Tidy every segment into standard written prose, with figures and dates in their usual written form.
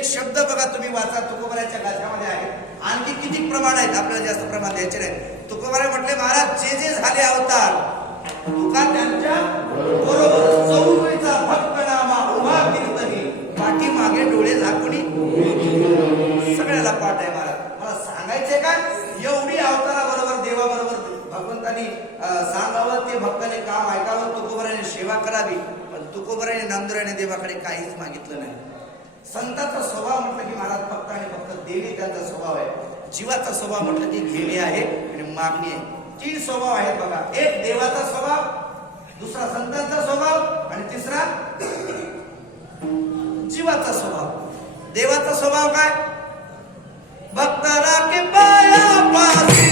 एक शब्द बघा तुम्ही वाचा, तुकोबाराच्या गाथ्यामध्ये आहे. आणखी किती प्रमाण आहेत, आपल्याला जास्त प्रमाण द्यायचे नाही. तुकोबारा म्हटले महाराज जे जे झाले अवतार तुका त्यांच्या बरोबर चौकळीचा भक्त नामा उभा कीर्तनी पाठी मागे डोळे झाकुनी सगळ्याला पाठ आहे. महाराज मला सांगायचंय का, एवढी अवताराबरोबर देवाबरोबर भगवंतानी सांगावं, ते भक्ताने काम ऐकावं, तुकोबाराने सेवा करावी. पण तुकोबाराने नामदेवाने देवाकडे काहीच मागितलं नाही. संतांचा स्वभाव म्हटलं की महाराज फक्त आणि फक्त देणे त्यांचा स्वभाव आहे. जीवाचा स्वभाव म्हटलं की घेणे आहे आणि मागणी आहे. 3 स्वभाव आहेत बघा. एक देवाचा स्वभाव, दुसरा संतांचा स्वभाव आणि तिसरा जीवाचा स्वभाव. देवाचा स्वभाव काय, भक्ताला के पाया पासी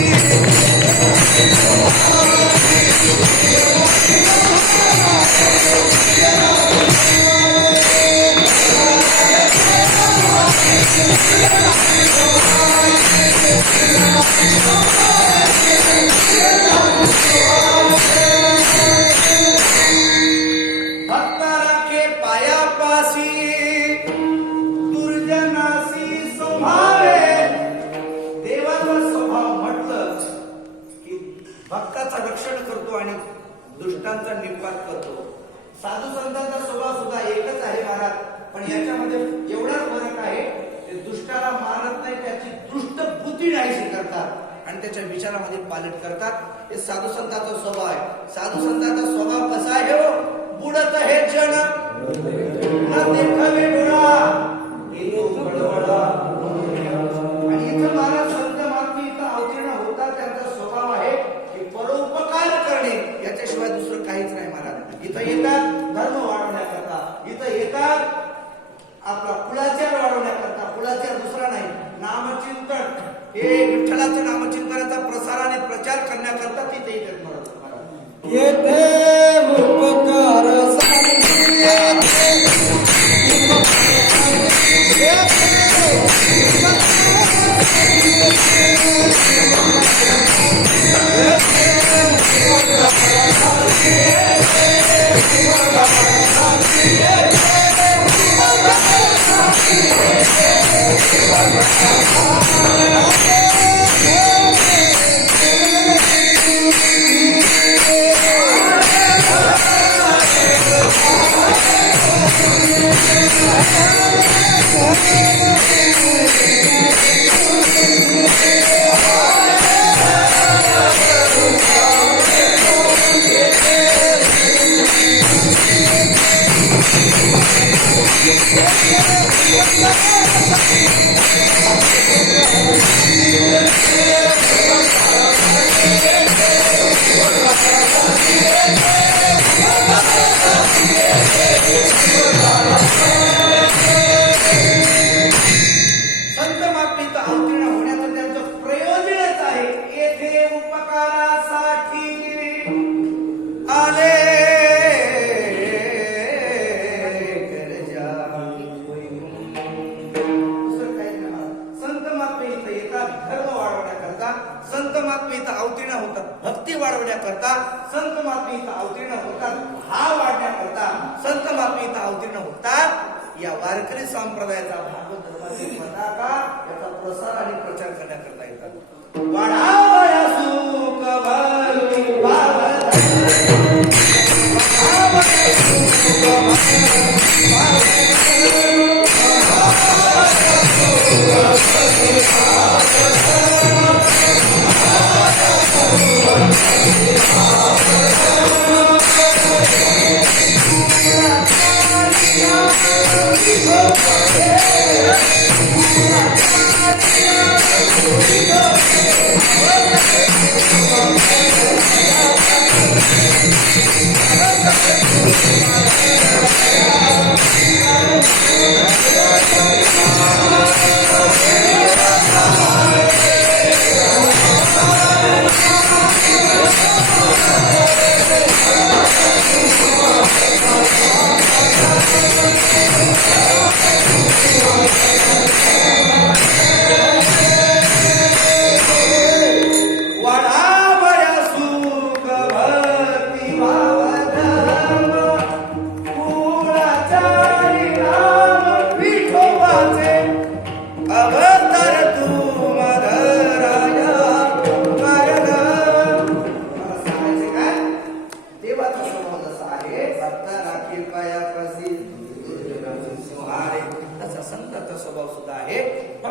दुष्टांचा निपात करतो. साधू संतांचा स्वभाव सुद्धा एकच आहे महाराज, पण याच्यामध्ये एवढाच फरक आहे, ते दुष्टाला मारत नाही, त्याची दुष्ट बुद्धी नाहीशी करतात आणि त्याच्या विचारामध्ये पालट करतात. हे साधू संतांचा स्वभाव आहे. साधू संतांचा स्वभाव कसा आहे हो, बुडत हे जन न देखावे डोळा हे तो बडबडा. आणि इथं महाराज संत महात्मे इथं अवतीर्ण होतात. त्यांचा स्वभाव आहे की परोपकार करणे, याच्याशिवाय दुसरं काहीच नाही महाराज. इथं येतात धर्म वाढवण्याकरता, इथं येतात आपला कुलाचार वाढवण्याकरता. कुलाचार दुसरा नाही, नामचिंतन, हे विठ्ठलाच्या नामचिंतनाचा प्रसार आणि प्रचार करण्याकरता तिथे येतात महाराज. येथे उपकार संत महात्मे इथं अवतीर्ण होतात. भक्ती वाढवण्याकरता संत महात्मे इथं अवतीर्ण होतात. भाव वाढण्याकरता संत महात्मे इथं अवतीर्ण होतात. या वारकरी संप्रदायाचा भागवत धर्माची पताका याचा प्रसार आणि प्रचार करण्याकरता येतात. वाढावया सुख भरू भाव Thank you.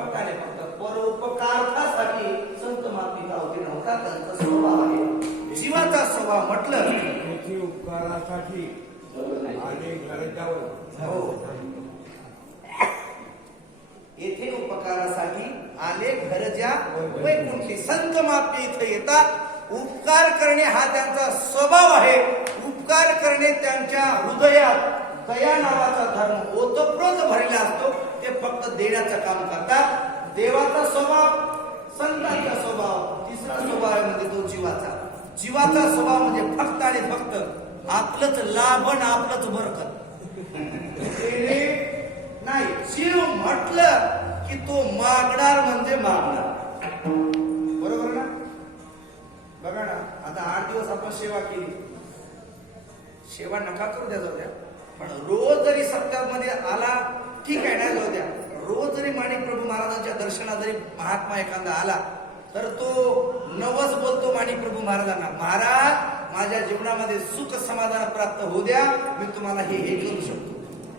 फक्त आणि फक्त परोपकारासाठी संत महात्मे अवधी नव्हता. त्यांचा स्वभाव आहे जीवाचा स्वभाव. म्हटलं त्याची उपकारासाठी आणि गरजावर हो, येथे उपकारासाठी आले घरज्या वैकुंठी. संत महात्मे इथे येतात. उपकार करणे हा त्यांचा स्वभाव आहे. उपकार करणे त्यांच्या हृदयात दया नावाचा धर्म ओतप्रोत भरलेला असतो. ते फक्त देण्याचं काम करतात. देवाचा स्वभाव, संतांचा स्वभाव, तिसरा स्वभाव आहे म्हणजे तो जीवाचा. जीवाचा स्वभाव म्हणजे फक्त आणि फक्त आपलंच लाभन, आपलंच बरकत नाही. जीव म्हटलं की तो मागणार म्हणजे मागणार. बरोबर ना? बघा ना, आता 8 दिवस आपण सेवा केली. सेवा नका करू द्या, जाऊ द्या. पण रोज जरी सप्ताहामध्ये आला ठीक आहे, नाही जाऊ द्या. रोज जरी माणिक प्रभू महाराजांच्या दर्शनात जरी महात्मा एखादा आला तर तो नवस बोलतो माणिक प्रभू महाराजांना, महाराज माझ्या जीवनामध्ये सुख समाधान प्राप्त होऊ द्या, मी तुम्हाला हे करू शकतो.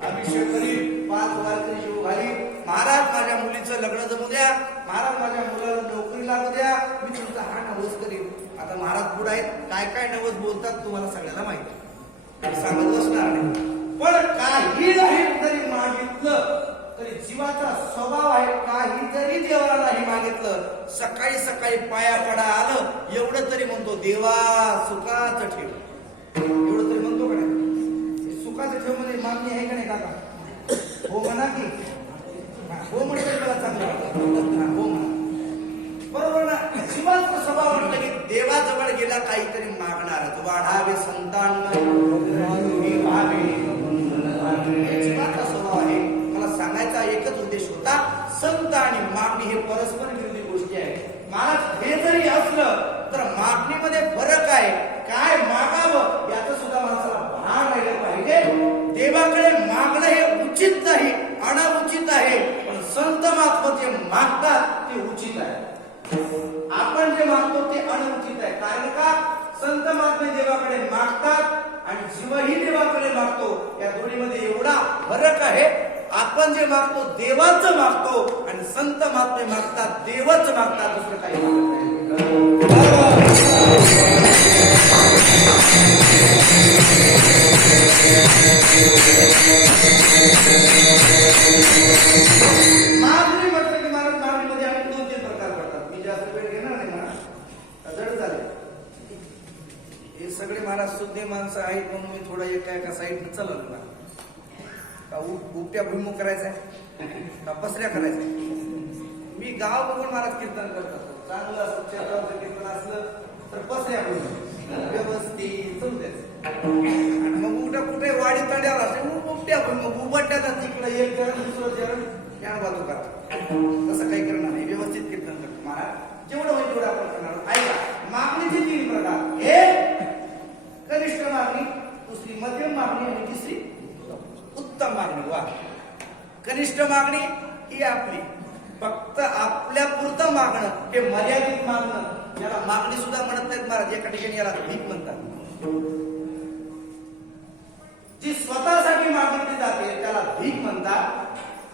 अभिषेक करी, 5 वारकरी जीव घाली, महाराज माझ्या मुलीचं लग्न जमू द्या, महाराज माझ्या मुलाला नोकरी लागू द्या, मी तुमचा हा नवस करीन. आता महाराज पुढे आहेत, काय काय नवस बोलतात तुम्हाला सगळ्याला माहिती आहे, सांगत बसणार नाही. पण काही नाही जरी मागितलं तरी जीवाचा स्वभाव आहे, काही जरी देवाला नाही मागितलं, सकाळी सकाळी पाया पडा आलं एवढं तरी म्हणतो देवा सुखाचं ठेव. एवढं तरी म्हणतो का नाही? सुखाचं ठेव म्हणजे मागणी आहे का नाही काका? हो म्हणा की हो म्हटलं मला चांगलं वाटतं. हो म्हणा, बरोबर ना? जीवाचा स्वभाव म्हटलं की देवाजवळ गेला काहीतरी मागणारच. वाढावे जीवाचा स्वभाव आहे. मला सांगायचा एकच उद्देश होता, संत आणि मागणी हे परस्पर विरोधी गोष्टी आहेत. महाराज हे जरी असलं तर मागणीमध्ये फरक आहे. काय मागावं याचं सुद्धा माणसाला भान राहिलं पाहिजे. देवाकडे मागणं हे उचित नाही, अनाउचित आहे. पण संत महात्मा जे मागतात ते उचित आहे. आपण जे मागतो ते अनुचित आहे. कारण का? संत महात्मे देवाकडे मागतात आणि जीवही देवाकडे मागतो. या दोन्हीमध्ये एवढा फरक आहे. आपण जे मागतो देवाचं मागतो आणि संत महात्मे मागतात देवच मागतात, दुसरं काही मागत नाही. मागणी म्हटलं की मला मागणीमध्ये आम्ही 2-3 प्रकार पडतात. मी जास्त वेळ घेणार नाही, मला जड झाले. हे सगळे मला शुद्ध माणसं आहेत म्हणून मी थोडा एका साईडनं चालवलं ना. का उपट्या भुईमुख करायचा का पसऱ्या करायचा? मी गाव बघून महाराज कीर्तन करतात. चांगलं असं क्षेत्राचं कीर्तन असलं तर पसऱ्या व्यवस्थित चलू द्यायचं. आणि मग कुठे वाडी तड्यावर असते उपट्या भुईमुख उभट्याचा तिकडं एक जण दुसरं जण ज्ञान बाजू करा. तसं काही करणार नाही, व्यवस्थित कीर्तन करतो महाराज. जेवढं होईल तेवढं आपण करणार. ऐका, मागणीचे 3 प्रकार. एक कनिष्ठ मागणी, दुसरी मध्यम मागणी आणि तिसरी उत्तम मागणी. वा, कनिष्ठ मागणी ही आपली फक्त आपल्या पुरतं मागणं, हे मर्यादित मागणं. याला मागणी सुद्धा म्हणत नाहीत महाराज, एका ठिकाणी याला भीक म्हणतात. जी स्वतःसाठी मागितली जाते त्याला भीक म्हणतात.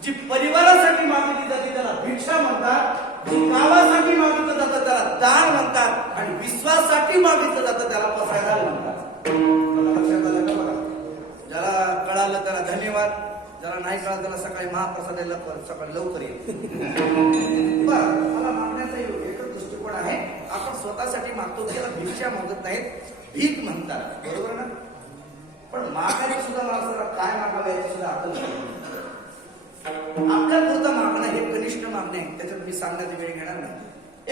जी परिवारासाठी मागितली जाते त्याला भिक्षा म्हणतात. जी गावासाठी मागितलं जातं त्याला दान म्हणतात. आणि विश्वासासाठी मागितलं जातं त्याला पसायदान म्हणतात. लक्षात आलं का? बघा, ज्याला कळालं त्याला धन्यवाद, ज्याला नाही कळालं त्याला सकाळी महाप्रसाद सकाळी लवकर येईल. बरं, मला मागण्याचा एकच दृष्टिकोन आहे. आपण स्वतःसाठी मागतो त्याला भिक्षा मागत नाहीत, भीक म्हणतात. बरोबर ना? पण मागायला सुद्धा माणसाला काय मागावं याची सुद्धा अक्कल नाही. आपल्या पुरतं मागणं हे कनिष्ठ मागणे आहे. त्याच्यात मी सांगण्याची वेळ घेणार नाही.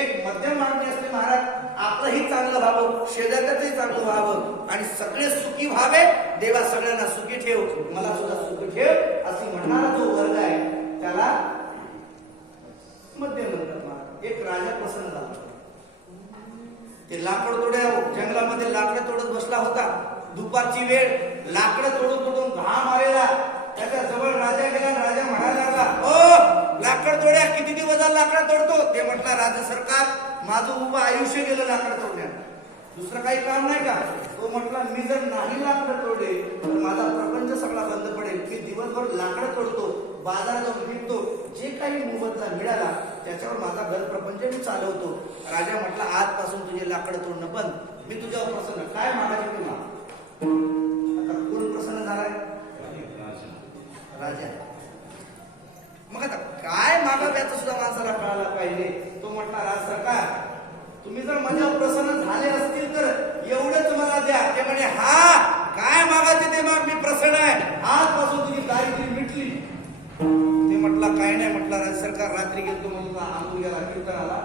एक मध्यम मागणी असते, महाराज आपलंही चांगलं व्हावं, शेजाऱ्याचंही चांगलं व्हावं आणि सगळे सुखी व्हावे. देवा सगळ्यांना सुखी ठेव, मला सुद्धा सुखी ठेव असे म्हणणारा जो वर्ग आहे त्याला मध्यम म्हणतात. महाराज एक राजा प्रसन्न झाला. ते लाकड तोड्या जंगलामध्ये लाकडं तोडत बसला होता. दुपारची वेळ, लाकडं तोडून घाम आलेला. त्याच्या जवळ राजा गेला. राजा म्हणायला लागला, ओ लाकड तोड्या, किती दिवस झाला लाकड तोडतो? ते म्हटला, राजा सरकार माझं उभं आयुष्य गेलं लाकड तोडण्यात, दुसरं काही काम नाही का? तो म्हटला, मी जर नाही लाकड तोडले तर माझा प्रपंच सगळा बंद पडेल. मी दिवसभर लाकड तोडतो, बाजारात जाऊन विकतो, जे काही मोबदला मिळाला त्याच्यावर माझा घर प्रपंच मी चालवतो. राजा म्हटला आजपासून तुझे लाकड तोडणं बंद, मी तुझ्यावर प्रसन्न, काय मागायचे ते माग. आता कोण प्रसन्न झालाय? राजा. मग आता काय मागावं याचं सुद्धा माणसाला कळायला पाहिजे. तो म्हटला राज सरकार, तुम्ही जर माझ्यावर प्रसन्न झाले असतील तर एवढंच मला द्या. ते म्हणे हा काय मागायचे ते माग, मी प्रसन्न आहे, आजपासून तुझी दारिद्र्य मिटली. ते म्हटला काय नाही. म्हटला राज सरकार, रात्री गेलो म्हणून आंबून गेला कीर्तनाला,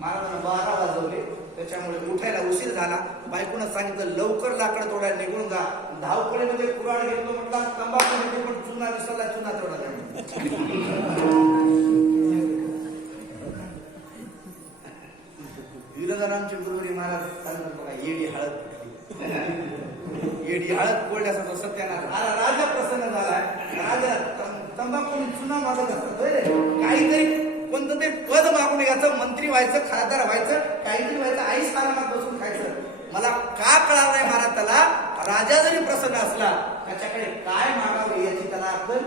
महाराजांना 12 वाजवले, त्याच्यामुळे उठायला उशीर झाला. बायकोनं सांगितलं लवकर लाकडं तोडायला निघून जा. धावपळीमध्ये कुराड घेतो, म्हटला तंबाखू नेते पण चुना विसरला, चुना तोडा वीरदारांचे गुरुवारी महाराज सांगतात बघा, येडी हळद येडी हळद कोरड्याचा सत्यानाश. राजा प्रसन्न झालाय. राजा तंबाखू चुना मागत असतात, काहीतरी कोणतं ते पद मागून घ्यायचं, मंत्री व्हायचं, खासदार व्हायचं, काहीतरी व्हायचं, आईस आरामात बसून खायचं. मला का कळालं नाही महाराज, त्याला राजा जरी प्रसन्न असला त्याच्याकडे काय मागावे याची त्याला अक्कल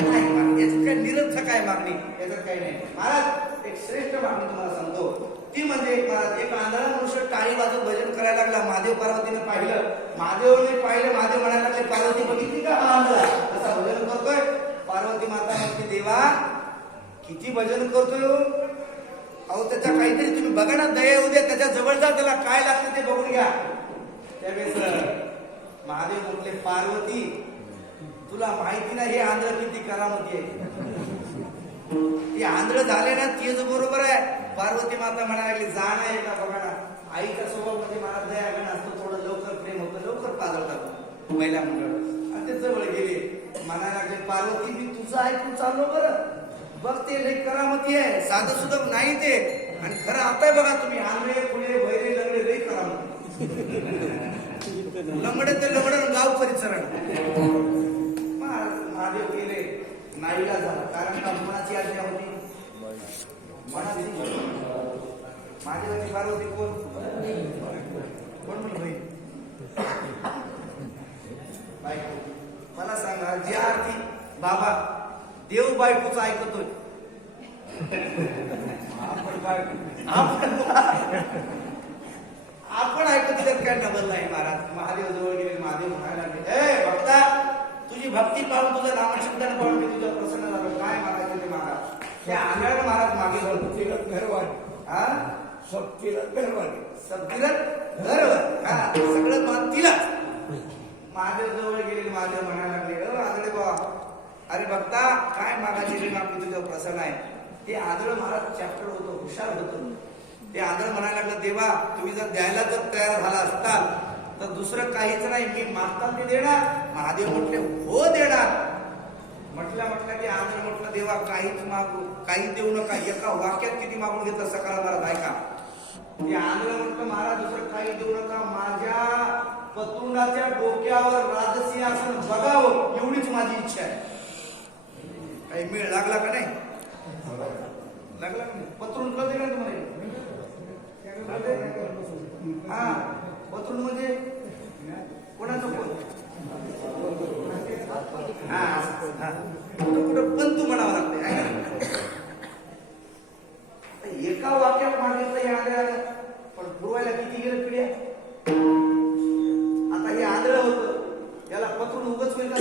नाही. याची काय निरर्थक आहे मागणी, याच्यात काही नाही. महाराज एक श्रेष्ठ मागणी तुम्हाला सांगतो, ती म्हणजे महाराज एक आंधळा मनुष्य टाळी वाजवत भजन करायला लागला. महादेव पार्वतीने पाहिलं, महादेवने पाहिलं, महादेव म्हणायला लागले पार्वती बघितली का हा आंधळा कसा भजन करतोय. पार्वती माता म्हणते देवा किती भजन करतोय. अहो त्याच्या काहीतरी तुम्ही बघा ना, दया येऊ द्या, त्याच्या जवळ जा, त्याला काय लागतं ते बघून घ्या. त्यावेळेस महादेव म्हटले पार्वती तुला माहिती नाही हे आंधळ किती करामती आहे. ती आंधळ झाले ना तेच बरोबर आहे. पार्वती माता म्हणायला लागली जाणं आहे का बघा ना, आईचा स्वभाव म्हणजे मला दया घेणं असतं, थोडं लवकर प्रेम होतं, लवकर पाजळतात महिला मंडळ. आणि ते जवळ गेले, म्हणायला लागले पार्वती मी तुझं ऐकून चाललो बरं, बघ ते लई करामती आहे, साधं सुद्धा नाही ते. आणि खरं आता बघा तुम्ही आंधळे पुढे भैरे लंगडे लई करामती, लंगडे ते लंगड गाव परिसरण. महादेव गेले, नाईला झाला, कारण का मनाची आज्ञा होती. मनाची महादेवाची पार्वती कोण कोण म्हणून बायको. मला सांगा ज्या अर्थी बाबा देव बायकोच ऐकतोय, आपण ऐकत त्यात काय नवल नाही. महाराज महादेव जवळ गेले, महादेव म्हणायला लागले ए भक्ता तुझी भक्ती पाहून, तुझं नामशब्दाने पाहून मी तुझं प्रसन्न झालो, काय मागायचं ते मागा. त्या आंधळ्यानं महाराज मागे घरवाले हा सबतीरथ घरवाले, सबतीरथ घरवाले, हा सगळं मान तिलाच. महादेव जवळ गेले, महादेव म्हणायला लागले आंधळे बाबा, अरे भक्ता काय मागायचे रे माग, मी तुझं प्रसन्न आहे. ते आंधळ महाराज चॅप्टर होतं, हुशार होतं. ते आंधळ म्हणायला लागलं देवा तुम्ही जर द्यायला जर तयार झाला असताल तर दुसरं काहीच नाही, मी मागताल ते देणार. महादेव म्हटले हो देणार. म्हटलं की आंधळ म्हटलं देवा काहीच मागू, काही देऊ नका. एका वाक्यात किती मागून घेतलं सकाळ महाराज ऐका. ते आंधळ म्हटलं महाराज दुसरं काही देऊ नका, माझ्या पतुंगाच्या डोक्यावर राजसिंहासन बघावं एवढीच माझी इच्छा आहे. काही मेळ लागला का नाही? लागला का नाही? पत्रुंड कळते का तुम्हाला? हा पत्रुंड म्हणजे कोणाचं कोण? कुठं पंतू म्हणावं लागते. एका वाक्यात मागितलं हे आंधळ्याला, पण पुरवायला किती गेलं पिढ्या. आता हे आंधळ होतं, याला पत्रुंड उगच होईल का?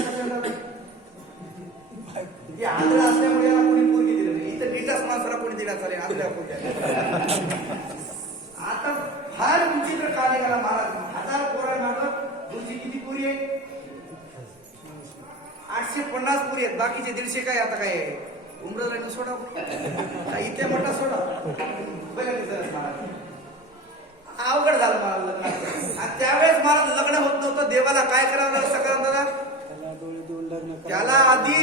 हे आंधळ असल्यामुळे याला कोणी पोरगी दिलं नाही. इथं नीटाच माणसाला कोणी दिला चालेल आंधळ्या पोरग्या. आता फार विचित्र का निघाला महाराज, 1000 पोरा मागत तुमची किती पुरी आहे? 850 पुरी आहेत, बाकीचे 150 काय. आता काय उमरला सोडा, इथे मोठा सोडा. अवघड झालं मला लग्न. आणि त्यावेळेस मला लग्न होत नव्हतं. देवाला काय करावं लागलं सकाळ दादा? त्याला आधी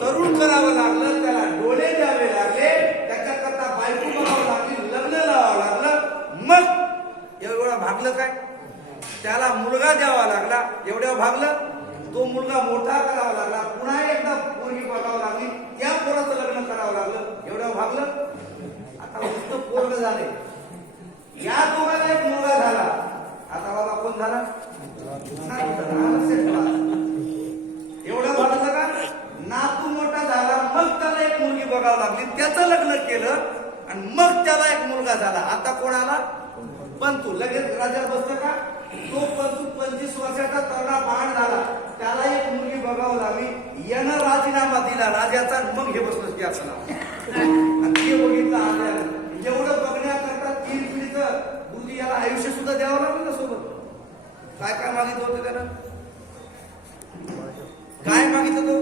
तरुण करावं लागलं, त्याला डोळे द्यावे लागले, त्याच्याकरता बायको करावं लागली, लग्न लावावं लागलं. मग एवढं भागलं काय? त्याला मुलगा द्यावा लागला, एवढ्या भागलं. तो मुलगा मोठा करावा लागला, पुन्हा एकदा पोरगी बघावं लागली, त्या पोराचं लग्न करावं लागलं, एवढ्या भागलं. आता नुसतं पोरग झाले, या दोघांना एक मुलगा झाला. आता बाबा कोण झाला? एवढं भागलं का? नातू मोठा झाला, बघावं लागली, त्याचं लग्न केलं आणि मग त्याला एक मुलगा झाला. आता कोण आला? पंतू. लगेच राज्यात बसतं का? तो पंतू 25 वर्षाचा तरुणा बाण झाला, त्याला एक मुलगी बघावं लागली, यानं राजीनामा दिला राजाचा, मग हे बसलं की असं नाव आणि ते बघितलं आल्यानं. एवढं बघण्याकरता 3 पिढीचं बुद्धी याला आयुष्य सुद्धा द्यावं लागलं ना सोबत. काय काय मागितलं होतं त्यानं? काय मागितलं तो?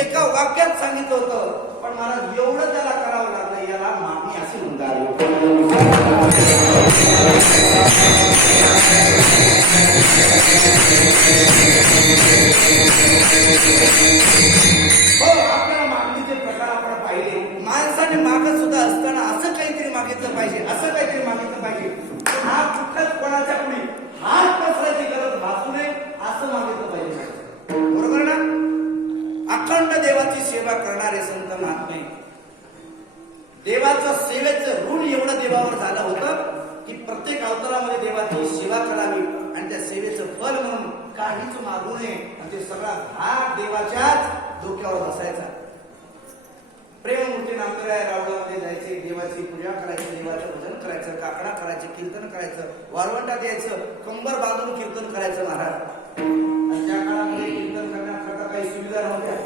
एका वाक्यात सांगितलं होतं, पण मला एवढं त्याला करावं लागलं, याला मागणी अशी म्हणतात. हो, आपल्याला मागणीचे प्रकार आपण पाहिले. माणसाने मागत सुद्धा असताना असं काहीतरी मागितलं पाहिजे, असं काहीतरी मागितलं पाहिजे. हा कुठल्याच कोणाच्या पुढे हात पसरायची गरज भासू नये असं मागितलं पाहिजे. बरोबर ना? अखंड देवाची सेवा करणारे संत महात्मे, देवाचं सेवेचं ऋण एवढं देवावर झालं होतं की प्रत्येक अवतारामध्ये देवाची सेवा करावी आणि त्या सेवेचं फल म्हणून काहीच मागू नये आणि ते सगळा भाग देवाच्याच डोक्यावर बसायचा. प्रेममूर्ती नामदेवराय रावळामध्ये जायचे, देवाची पूजा करायची, देवाचं भजन करायचं, काकडा करायचे, कीर्तन करायचं, वारवंटात यायचं, कंबर बांधून कीर्तन करायचं महाराज. त्या काळामध्ये कीर्तन करण्याकरता काही सुविधा नव्हत्या.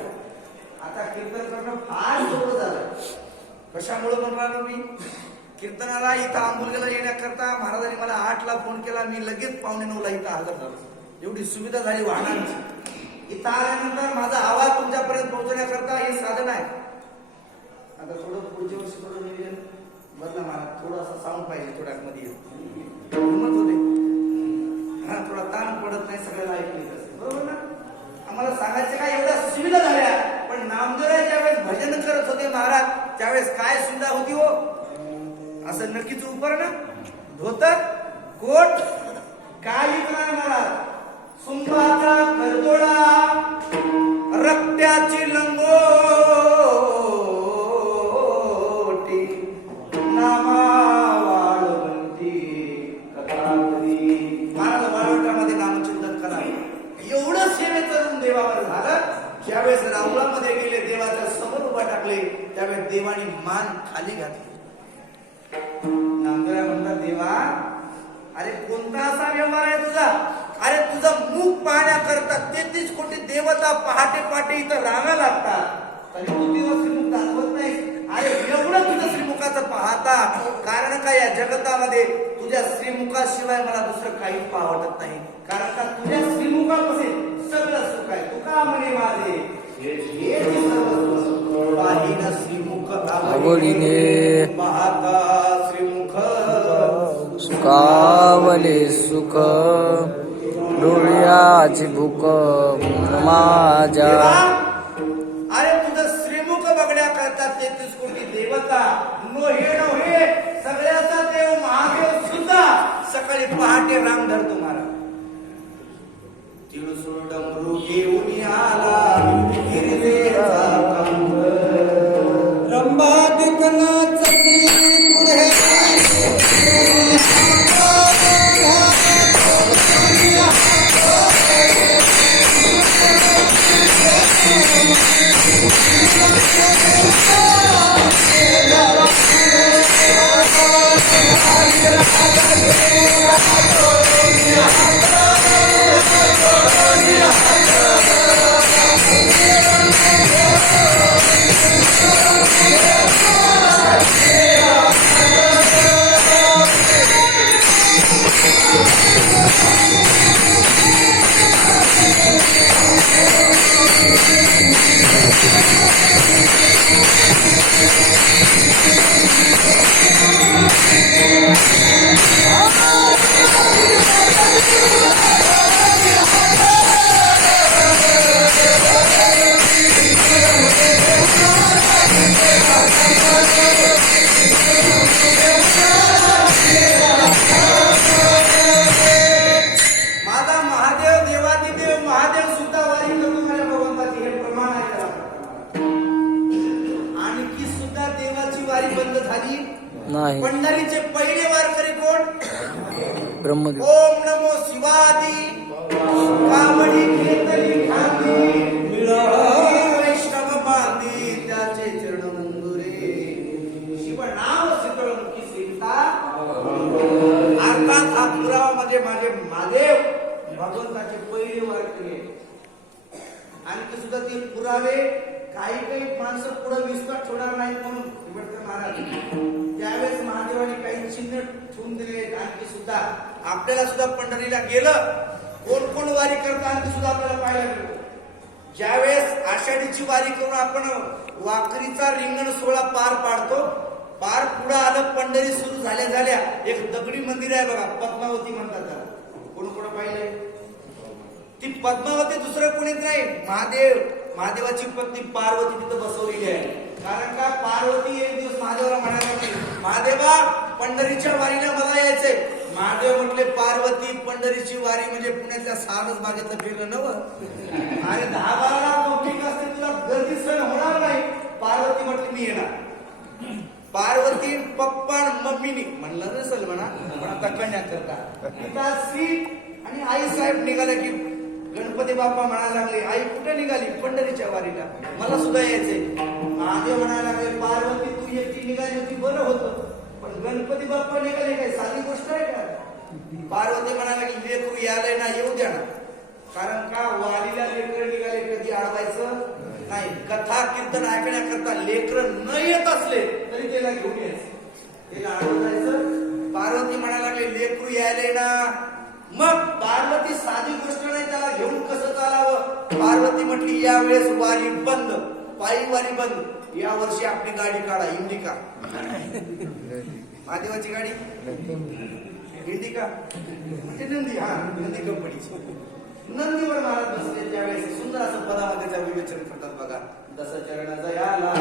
आता कीर्तन करणं फार सोपं झालं. कशामुळे म्हणणार मी? कीर्तनाला इथं आंबुलगेला येण्याकरता महाराजांनी मला 8ला फोन केला, मी लगेच 8:45ला इथं हजर झालो. एवढी सुविधा झाली वाहनांची. इथं आल्यानंतर माझा आवाज तुमच्यापर्यंत पोहोचण्याकरता हे साधन आहे. आता थोडं पुढच्या वर्षी थोडं नियोजन बदला मला, थोडासा साऊंड पाहिजे, थोड्या मध्ये हिंमत होते. हा, थोडा ताण पडत नाही, सगळ्याला ऐकलं असेल. बरोबर ना? आम्हाला सांगायचं काय, एवढ्या सुविधा झाल्या, पण नामदेवराय ज्यावेळेस भजन करत होते महाराज, त्यावेळेस काय सुविधा होती हो? असं नक्कीच उपर ना, धोतर, कोट, काही नाही महाराज. सुंबाचा करदोडा, रक्त्याची लंगोटी, नामा वाळवंती कथावरी. महाराज वाळवंटामध्ये नामचिंतन करा. एवढं सेवेचं देवावर झालं. ज्यावेळेस राहुलामध्ये गेले, देवाच्या समोर उभा टाकले, त्यावेळेस देवानी मान खाली घातली. नामदेवराय म्हणतात, देवा अरे कोणता असा व्यवहार आहे तुझा? अरे तुझं मुख पाहण्याकरता 33 कोटी देवता पहाटे पहाटे इथं रांगा लागतात, तरी तू तुझं श्रीमुख दाखवत नाही. अरे एवढं तुझं श्रीमुखाचं पाहता, कारण का या जगतामध्ये तुझ्या श्रीमुखाशिवाय मला दुसरं काहीच पाहवत नाही. कारण का तुझ्या श्रीमुखापासून सगळं सुख आहे. तुका म्हणे माझे श्रीमुख आवडीने पाहता, श्रीमुख सुखावले सुख डोळ्याची भूक माझ्या. अरे तुझं श्रीमुख बघण्याकरता 33 कोटी देवता, नोहे सगळ्याचा देव महादेव सुद्धा सकाळी पहाटे रांग धरतो महाराज. तिळसुळ डमरू घेऊन आला हिरवेचा कंब, रंबा दिकनाच पुढे नाही. पंढरीचे पहिले वारकरी कोण? ब्रह्मदेव. ओम नमो शिवादी कामडी कीर्तनी खांदी वैष्णव बांधी भगवंताचे पहिले वारकरी आहेत. आणखी सुद्धा ते पुरावे काही काही माणसं पुढे विश्वास ठेवणार नाहीत म्हणून निवडकर महाराज त्यावेळेस महादेवाने काही चिन्ह ठेवून दिले आहेत. आणखी सुद्धा आपल्याला सुद्धा पंढरीला गेलं कोण कोण वारी करता आणखी सुद्धा आपल्याला पाहायला मिळतो. ज्यावेळेस आषाढीची वारी करून आपण वाकरीचा रिंगण सोहळा पार पाडतो, पार पुढे आलं पंढरी सुरू झाल्या झाल्या एक दगडी मंदिर आहे बघा, पद्मावती म्हणतात त्याला. कोण कोण पाहिलंय? ती पद्मावती दुसरं कोणीच नाही, महादेवाची पत्नी पार्वती तिथं बसवलेली आहे. कारण का पार्वती एक दिवस महादेवाला म्हणायला लागली, महादेवा पंढरीच्या वारीला मला यायचंय. महादेव म्हटले पार्वती पंढरीची वारी म्हणजे पुण्यातल्या सारस बागेतलं फिरणं नवं. अरे 10-12 लाख पब्लिक असते तुला गर्दी सण होणार नाही. पार्वती म्हटली मी येणार. पार्वती पप्पा मम्मीनी म्हणलं नसेल म्हणा पण आता कन्या करता पिताश्री आणि आई साहेब निघाले की गणपती बाप्पा म्हणायला लागले आई कुठे निघाली? पंढरीच्या वारीला, मला सुद्धा यायचंय. महादेव म्हणायला लागले पार्वती तू एकटी निघाली होती बरं होतं, पण गणपती बाप्पा निघाले काय साधी गोष्ट आहे का? पार्वती म्हणायला की लेकरू यायला ना येऊ द्या ना. कारण का वारीला लेकर निघाले कधी अडवायचं नाही. कथा कीर्तन ऐकण्याकरता लेकर न येत असले तरी त्याला घेऊन यायचं, त्याला अडवायचं. पार्वती म्हणायला लागले लेकरू यायले ना. मग पार्वती साधी गोष्ट नाही, त्याला घेऊन कसं चालावं? पार्वती म्हटली यावेळेस वारी बंद, पायी वारी बंद. या वर्षी आपली गाडी काढा इंडिका. महादेवाची गाडी इंडिका म्हणजे नंदी, हा नंदी कंपनीची. नंदीवर महाराज बसले त्यावेळेस सुंदर असं पदामध्ये विवेचन करतात बघा. दस चरण जयाला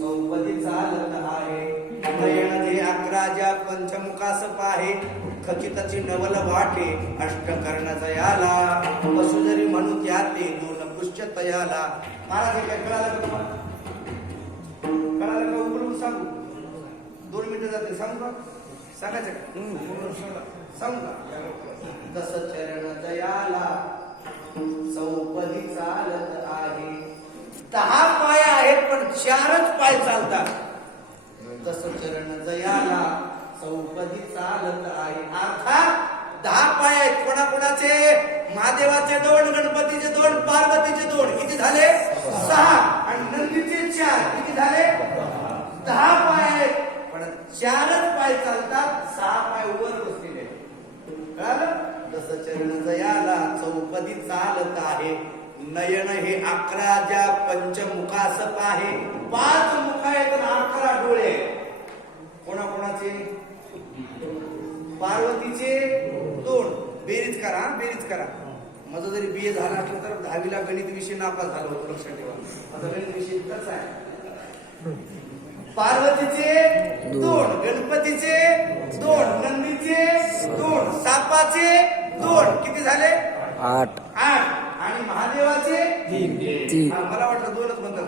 चौपदी चालत आहे, नयन जे 11 ज्या पंचमुखास पाहे, खचितची नवल वाटे अष्टकर्ण जयाला, पशु जरी म्हणू त्या ते 2 पुष्य तयाला. महाराज हे काय कळालं का तुम्हाला? कळालं का? उघडून सांगू? 2 मिनिटं जाते, सांगू का? सांगायचं का? सांगू का? दस चरण जयाला चौपदी चालत आहे. 10 पाय आहेत पण 4च पाय चालतात. दस चरण जयाला चौपदी चालत आहे. अर्थात 10 पाय आहेत. कोणाकोणाचे? महादेवाचे 2, गणपतीचे 2, पार्वतीचे 2, किती झाले? 6. आणि नंदीचे 4, किती झाले? 10 पाय आहेत पण 4च पाय चालतात, 6 पाय वर बसलेले. कळालं? दस चरण जयाला चौपदी चालत आहे, नयन हे 11 ज्या पंचमुखास पाहे. 5 मुख आहेत आणि 11 डोळे. कोणाकोणाचे? पार्वतीचे 2. बेरीज करा, बेरीज करा. माझं जरी BA झाला असलं तर 10वीला गणित विषय नापास झाला होतो, लक्षात ठेवा. माझा गणित विषय कसा आहे? पार्वतीचे 2, गणपतीचे 2, नंदीचे 2, सापाचे 2, किती झाले? 8. आणि महादेवाचे 3. मला वाटलं 2च म्हणतात.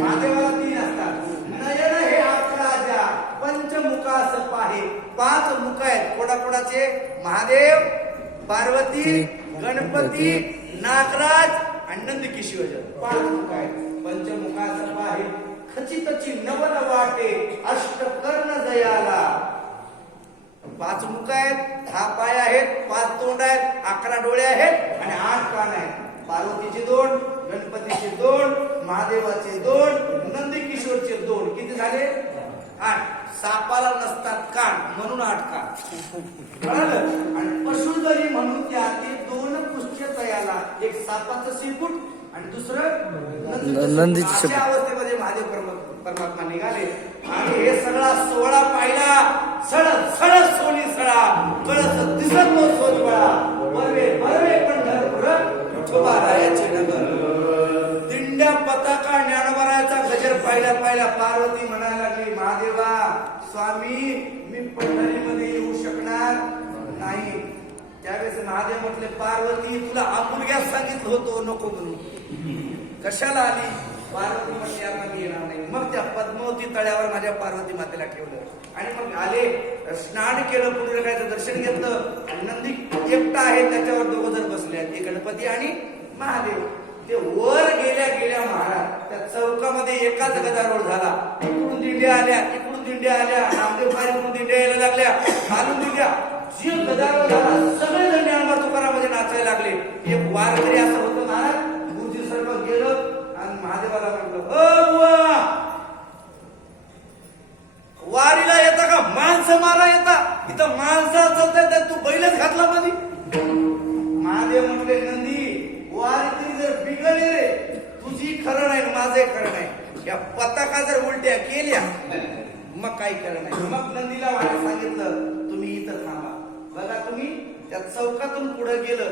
महादेवाला 3 असतात. नयन हे 11 ज्या पंचमुखास पाहे. 5 मुख आहेत. कोणाकोणाचे? महादेव, पार्वती, गणपती, नागराज आणि नंदकिशोर. 5 मुख आहेत. पंचमुखास पाहे, खचितची नवल वाटे अष्टकर्ण जयाला. 5 मुख आहेत, 10 पाय आहेत, 5 तोंड आहेत, 11 डोळे आहेत आणि 8 कान आहेत. पार्वतीचे 2, गणपतीचे 2, महादेवाचे 2, नंदकिशोरचे 2, किती झाले? 8. सापाला नसतात कान म्हणून 8 कान. कळालं? आणि पशु जरी म्हणून त्या 2 पुष्य तयाला, एक सापाचं शिपूट आणि दुसरं नंदीची शिपूट. अशा अवस्थेमध्ये महादेव परमात्मा निघाले आणि हे सगळा सोहळा पाहिला. सळत सळत सोनी सळा, कळत दिसत नो सोजवळा, बरवे बरवे पंढरपूर विठोबारायाचे नगर. दिंड्या पताका ज्ञानोबारायाचा गजर पाहिला. पार्वती म्हणायला लागली महादेवा स्वामी मी पंढरीमध्ये येऊ शकणार नाही. त्यावेळेस महादेव म्हटले पार्वती तुला आपुलग्यास सांगितलं होतो नको म्हणून, कशाला आली? पार्वती म्हटली आता मी येणार नाही. मग त्या पद्मावती तळ्यावर माझ्या पार्वती मातेला ठेवलं आणि मग आले, स्नान केलं, पुंडलिकाचं दर्शन घेतलं आणि नंदी एकटा आहे त्याच्यावर 2 जण बसले आहेत, एक गणपती आणि महादेव. ते वर गेल्या महाराज त्या चौकामध्ये एकाच गदारोळ झाला. इकडून दिंड्या आल्या, इकडून दिंड्या आल्या, नामदेव पारीकडून दिंड्या यायला लागल्या, खालून दिंड्या. जे गदारोळ झाला सगळेजण ज्ञानोबा तुकारामध्ये नाचायला लागले. एक वारकरी असं होतं महाराज, गुरुजी सर्व गेलं आणि महादेवाला म्हटलं, बुवा वारीला येता का माणसं मारा येता, इथं माणसं चालतात तू बैलच घातला मध्ये. महादेव म्हटले, नंदी वारकरी जर बिघडले रे, तुझी खरं नाही माझे खरं नाही, या पताका जर उलट्या केल्या मग काही खरं नाही. मग नंदीला वाटे सांगितलं, तुम्ही इथं थांबा. बघा तुम्ही त्या चौकातून पुढे गेलं,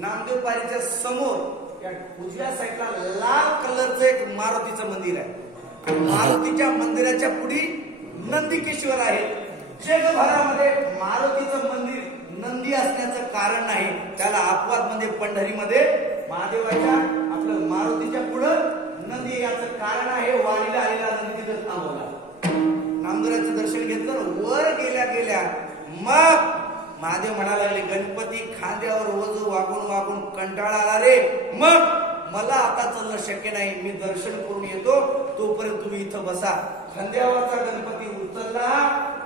नामदेव पारीच्या समोर या उजव्या साईडला लाल कलरचं एक मारुतीचं मंदिर आहे. मारुतीच्या मंदिराच्या पुढे नंदीकेश्वर आहे. जगभरामध्ये मारुतीचं मंदिर नंदी असण्याचं कारण नाही, त्याला अपवाद मध्ये पंढरीमध्ये महादेवाच्या आपलं मारुतीच्या पुढं नंदी याचं कारण आहे. वारीला आलेला नंदी तिथं थांबवला, नामदेवाचं दर्शन घेतलं. वर गेल्या गेल्या मग महादेव म्हणायला लागले, गणपती खांद्यावर ओझ वागून वागून कंटाळा आला रे, मग मला आता चालणं शक्य नाही, मी दर्शन करून येतो, तोपर्यंत तुम्ही इथं बसा. खांद्यावरचा गणपती उचलला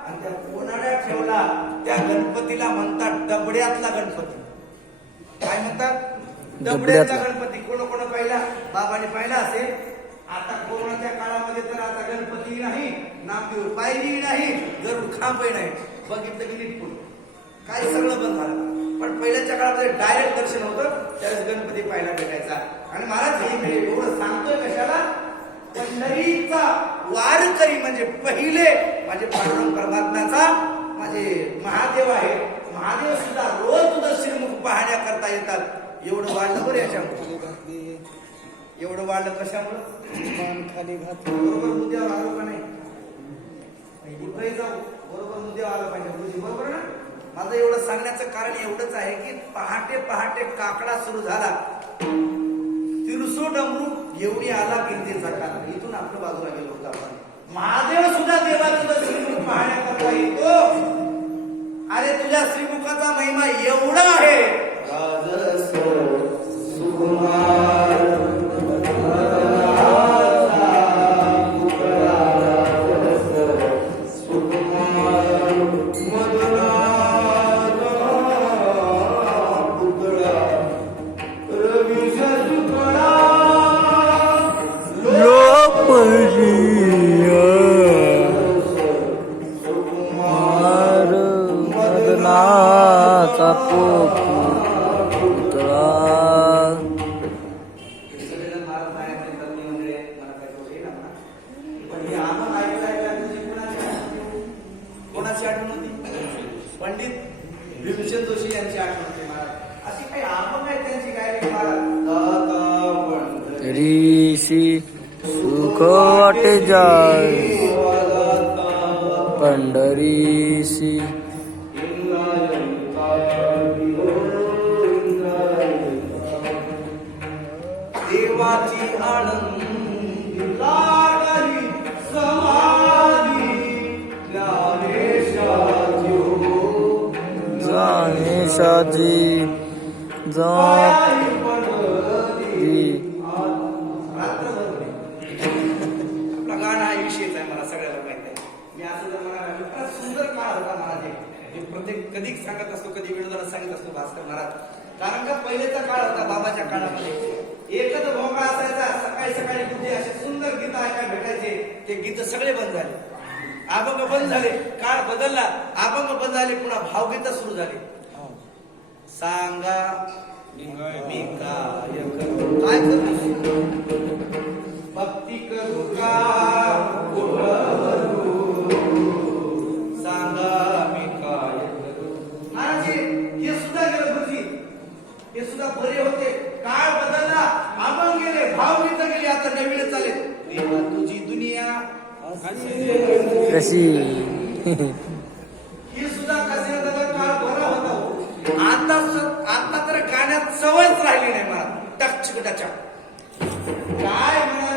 आणि त्या कोणाड्यात ठेवला. त्या गणपतीला म्हणतात डबड्यातला गणपती. काय म्हणतात? डबड्यातला गणपती. कोण कोण पाहिला? बाबाने पाहिला असेल. आता कोरोनाच्या काळामध्ये तर आता गणपती नाही, नामदेव पायरी नाही, जरूर खांबही नाही. बघितलं की नीट पुढे काय सगळं बंद झालं. पण पहिल्याच्या काळामध्ये डायरेक्ट दर्शन होतं, त्यावेळेस गणपती पाहायला भेटायचा. आणि महाराज हे मी एवढं सांगतोय कशाला? पंढरीचा वारकरी म्हणजे पहिले माझे पांडुरंग परमात्म्याचा माझे महादेव आहे. महादेव सुद्धा रोज तुझं श्रीमुख पाहण्याकरता येतात. एवढं वाढलं बरं याच्यामुळे, एवढं वाढलं कशामुळं? खाली घात बरोबर मुद्द्यावर आलो का नाही? पुढे जाऊ बरोबर मुद्द्यावर आलं पाहिजे, बरोबर ना? माझं एवढं सांगण्याचं कारण एवढंच आहे की पहाटे पहाटे काकडा सुरू झाला, तिरसो डमरू एवढी आला कीर्तीचा काळ. इथून आपल्या बाजूला गेलो होतो आपण. महादेव सुद्धा देवाचं श्रीमुख पाहण्याकरता येतो. अरे तुझ्या श्रीमुखाचा महिमा एवढा आहे. राजस सुकुमार पंडित भीमसेन जोशी यांची आठवण होते महाराज. अशी काही आपण आहे त्यांची गायली महाराज. ऋषी सुख वाटे जाय पंढरीसी, देवाची आनंद लागली समाधी ज्ञानेशाची जाणेशाची जाती. आपला गाणं हा विषयच आहे, मला सगळ्याला माहिती आहे. मी असं जर मला इतका सुंदर काळ होता महाराज, हे प्रत्येक कधी सांगत असतो, कधी विनोदाला सांगत असतो भास्कर महाराज. कारण का पहिलेचा काळ होता, बाबाच्या काळामध्ये एकच भोंगा असायचा. सकाळी सकाळी कुठे असे सुंदर गीत ऐकायला भेटायचे, ते गीत सगळे बंद झाले, अभंग बंद झाले. काळ बदलला, अभंग बंद झाले, पुन्हा भावगीत सुरू झाले. सांगा मी काय करू, काय करू, भक्ती करू का सांगा मी काय करू. महाराज हे सुद्धा गेलं गुरुजी, हे सुद्धा बरे होते. काळ बदलला, अभंग गेले, भावगीत गेले, आता नवीन चालेल. देवा तुझी दुनिया कशी ही सुद्धा कसे काळ बरा होता. आता तर गाण्यात सवयच राहिली नाही मला. टक टचा काय